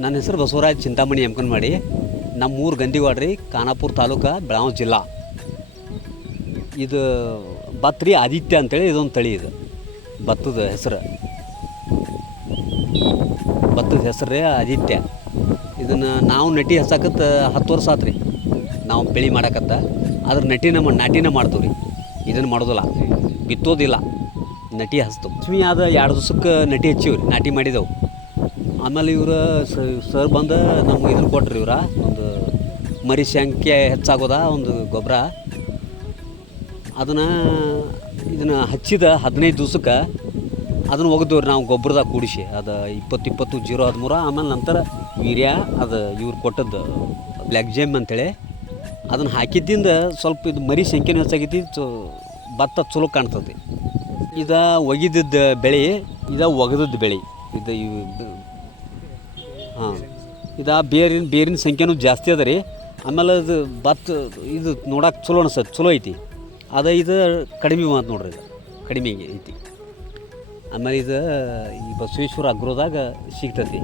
ನನ್ನ ಹೆಸರು ಬಸವರಾಜ್ ಚಿಂತಾಮಣಿ ನಮ್ಮ ಊರು ಗಂಡಿವಾಡ್ರಿ ರೀ ಖಾನಾಪುರ ತಾಲೂಕು, ಬೆಳಗಾವಿ ಜಿಲ್ಲಾ. ಇದು ಬತ್ರಿ ಆದಿತ್ಯ ಅಂತೇಳಿ ಇದೊಂದು ತಳಿ ಇದು. ಭತ್ತದ ಹೆಸರು. ಭತ್ತದ ಹೆಸರು ಆದಿತ್ಯ. ಇದನ್ನು ನಾವು ನಟಿ ಹಸಕತ್ತ ಹತ್ತು ವರ್ಷ ಆತ್ರಿ. ನಾವು ಬೆಳೆ ಮಾಡಕತ್ತ. ಆದ್ರೆ ನಟಿನ ನಾಟಿನ ಮಾಡ್ತೀವಿ ರೀ. ಇದನ್ನು ಮಾಡೋದಿಲ್ಲ. ಬಿತ್ತೋದಿಲ್ಲ. ನಟಿ ಹಸ್ತು ಲಕ್ಷ್ಮಿ ಆದ ಎರಡು ದಿವ್ಸಕ್ಕೆ ನಟಿ ಹಚ್ಚಿವ್ರಿ. ನಾಟಿ ಮಾಡಿದೆವು. ಆಮೇಲೆ ಇವ್ರ ಸರ್ ಬಂದು ನಮ್ಗೆ ಇದ್ರ ಕೊಟ್ರಿ ಇವ್ರ. ಒಂದು ಮರಿ ಸಂಖ್ಯೆ ಹೆಚ್ಚಾಗೋದ, ಒಂದು ಗೊಬ್ಬರ ಅದನ್ನು ಇದನ್ನು ಹಚ್ಚಿದ ಹದಿನೈದು ದಿವ್ಸಕ್ಕೆ ಅದನ್ನು ಒಗೆದವ್ರಿ ನಾವು ಗೊಬ್ಬರದಾಗ ಕೂಡಿಸಿ, ಅದು ಇಪ್ಪತ್ತು ಇಪ್ಪತ್ತು ಜೀರೋ ಹದಿಮೂರು, ಆಮೇಲೆ ನಂತರ ವೀರ್ಯ ಅದು ಇವ್ರು ಕೊಟ್ಟದ್ದು ಬ್ಲ್ಯಾಕ್ ಜೇಮ್ ಅಂತೇಳಿ ಅದನ್ನು ಹಾಕಿದ್ದಿಂದ ಸ್ವಲ್ಪ ಇದು ಮರಿ ಸಂಖ್ಯೆನೂ ಹೆಚ್ಚಾಗೈತಿ, ಚೊ, ಭತ್ತ ಚಲೋ ಕಾಣ್ತದೆ. ಇದು ಒಗೆದಿದ್ದ ಬೆಳೆ, ಇದು ಒಗೆದದ್ದು ಬೆಳೆ. ಇದು ಹಾಂ. ಇದು ಬೇರಿನ ಬೇರಿನ ಸಂಖ್ಯೆನೂ ಜಾಸ್ತಿ ಅದ ರೀ. ಆಮೇಲೆ ಅದು ಭತ್ತ ಇದು ನೋಡಕ್ಕೆ ಚಲೋ ಅನಿಸ್ತದೆ ಚಲೋ ಐತಿ. ಅದು ಇದು ಕಡಿಮೆ ಮಾತು ನೋಡ್ರಿ ಇದು. ಕಡಿಮೆ ಐತಿ. ಆಮೇಲೆ ಇದು ಈ ಬಸವೇಶ್ವರ ಅಗ್ರೋದಾಗ ಸಿಗ್ತತಿ.